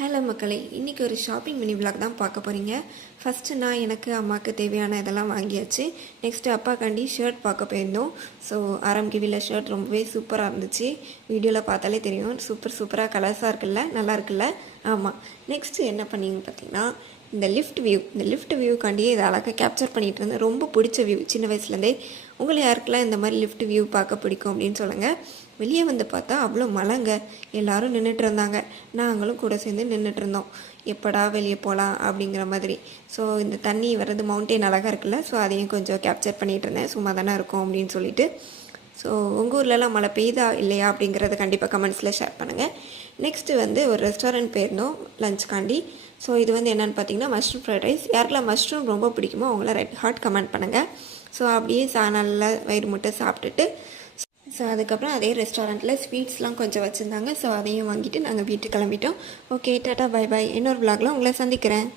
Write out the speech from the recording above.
Hello மக்களே, இன்றைக்கி ஒரு ஷாப்பிங் மினி விளாக் தான் பார்க்க போகிறீங்க. ஃபஸ்ட்டு நான் எனக்கு அம்மாவுக்கு தேவையான இதெல்லாம் வாங்கியாச்சு. நெக்ஸ்ட்டு அப்பாக்காண்டி ஷர்ட் பார்க்க போயிருந்தோம். ஸோ ஆரம்கிவியில் ஷர்ட் ரொம்பவே சூப்பராக இருந்துச்சு. வீடியோவில் பார்த்தாலே தெரியும், சூப்பராக கலர்ஸாக இருக்குல்ல, நல்லா இருக்குல்ல. ஆமாம், நெக்ஸ்ட்டு என்ன பண்ணிங்கன்னு பார்த்தீங்கன்னா, இந்த லிஃப்ட் வியூக்காண்டியே இதை அழகாக கேப்சர் பண்ணிகிட்டு இருந்தேன். ரொம்ப பிடிச்ச வியூ சின்ன வயசுலேருந்தே. உங்களை யாருக்கெல்லாம் இந்த மாதிரி லிஃப்ட் வியூ பார்க்க பிடிக்கும் அப்படின்னு சொல்லுங்கள். வெளியே வந்து பார்த்தா அவ்வளோ மழைங்க. எல்லோரும் நின்றுட்டு இருந்தாங்க, நாங்களும் கூட சேர்ந்து நின்றுட்டு இருந்தோம். எப்படா வெளியே போகலாம் அப்படிங்கிற மாதிரி. ஸோ இந்த தண்ணி வர்றது மவுண்டெயின் அழகாக இருக்குல்ல, ஸோ அதையும் கொஞ்சம் கேப்சர் பண்ணிகிட்டு இருந்தேன். சும்மா தானே இருக்கும் அப்படின்னு சொல்லிட்டு. ஸோ உங்கள் ஊர்லலாம் மழை பெய்தா இல்லையா அப்படிங்கிறத கண்டிப்பாக கமெண்ட்ஸில் ஷேர் பண்ணுங்கள். நெக்ஸ்ட்டு வந்து ஒரு ரெஸ்டாரண்ட் போயிருந்தோம் லஞ்சுக்காண்டி. ஸோ இது வந்து என்னென்னு பார்த்தீங்கன்னா மஷ்ரூம் ஃப்ரைட் ரைஸ். யாருக்கெல்லாம் மஷ்ரூம் ரொம்ப பிடிக்குமோ அவங்கள ரெட் ஹார்ட் கமெண்ட் பண்ணுங்கள். ஸோ அப்படியே நல்லா வயிறு முட்டை சாப்பிட்டுட்டு, ஸோ அதுக்கப்புறம் அதே ரெஸ்டாரண்ட்டில் ஸ்வீட்ஸ்லாம் கொஞ்சம் வச்சுருந்தாங்க. ஸோ அதையும் வாங்கிட்டு நாங்கள் வீட்டுக்கு கிளம்பிட்டோம். Okay, tata, bye bye. இன்னொரு விளாகில் உங்களை சந்திக்கிறேன்.